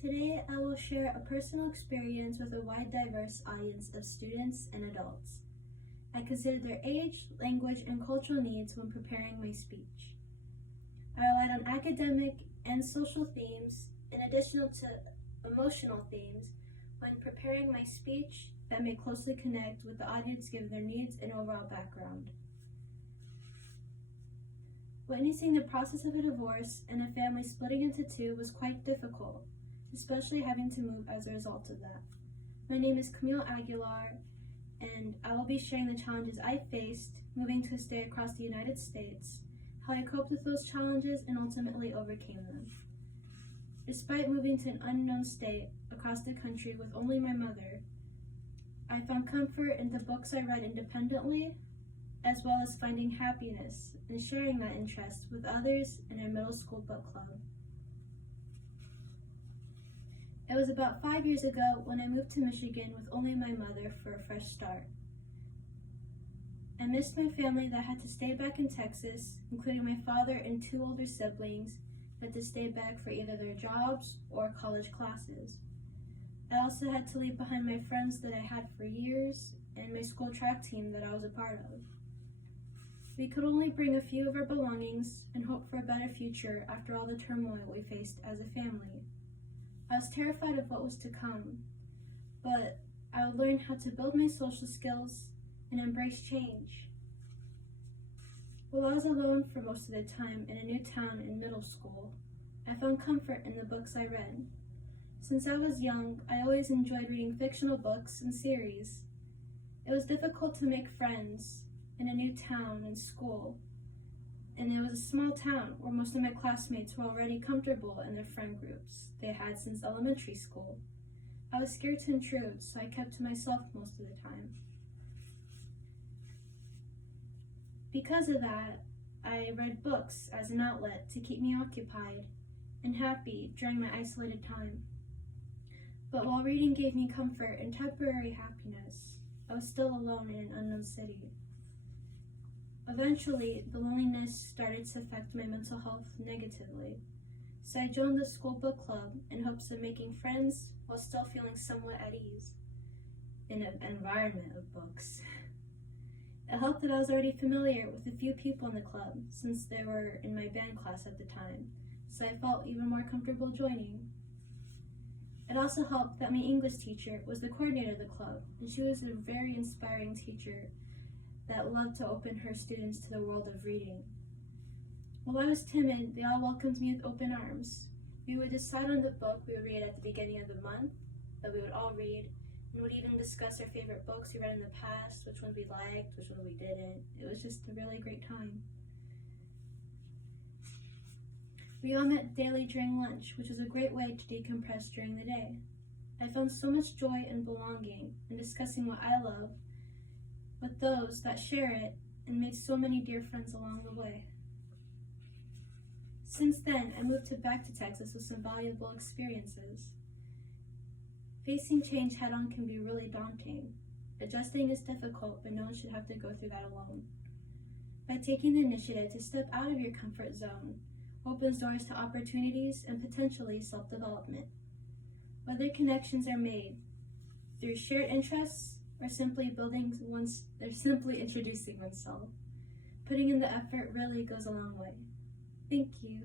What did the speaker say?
Today, I will share a personal experience with a wide, diverse audience of students and adults. I considered their age, language, and cultural needs when preparing my speech. I relied on academic and social themes in addition to emotional themes when preparing my speech that may closely connect with the audience given their needs and overall background. Witnessing the process of a divorce and a family splitting into two was quite difficult, especially having to move as a result of that. My name is Camille Aguilar, and I will be sharing the challenges I faced moving to a state across the United States, how I coped with those challenges and ultimately overcame them. Despite moving to an unknown state across the country with only my mother, I found comfort in the books I read independently, as well as finding happiness in sharing that interest with others in our middle school book club. It was about 5 years ago when I moved to Michigan with only my mother for a fresh start. I missed my family that had to stay back in Texas, including my father and two older siblings who had to stay back for either their jobs or college classes. I also had to leave behind my friends that I had for years and my school track team that I was a part of. We could only bring a few of our belongings and hope for a better future after all the turmoil we faced as a family. I was terrified of what was to come, but I would learn how to build my social skills and embrace change. While I was alone for most of the time in a new town in middle school, I found comfort in the books I read. Since I was young, I always enjoyed reading fictional books and series. It was difficult to make friends in a new town and school, and it was a small town where most of my classmates were already comfortable in their friend groups they had since elementary school. I was scared to intrude, so I kept to myself most of the time. Because of that, I read books as an outlet to keep me occupied and happy during my isolated time. But while reading gave me comfort and temporary happiness, I was still alone in an unknown city. Eventually, the loneliness started to affect my mental health negatively, so I joined the school book club in hopes of making friends while still feeling somewhat at ease in an environment of books. It helped that I was already familiar with a few people in the club since they were in my band class at the time, so I felt even more comfortable joining. It also helped that my English teacher was the coordinator of the club, and she was a very inspiring teacher that loved to open her students to the world of reading. While I was timid, they all welcomed me with open arms. We would decide on the book we would read at the beginning of the month, that we would all read, and would even discuss our favorite books we read in the past, which ones we liked, which ones we didn't. It was just a really great time. We all met daily during lunch, which was a great way to decompress during the day. I found so much joy and belonging in discussing what I love with those that share it, and made so many dear friends along the way. Since then, I moved back to Texas with some valuable experiences. Facing change head-on can be really daunting. Adjusting is difficult, but no one should have to go through that alone. By taking the initiative to step out of your comfort zone opens doors to opportunities and potentially self-development. Whether connections are made through shared interests or simply introducing oneself, putting in the effort really goes a long way. Thank you.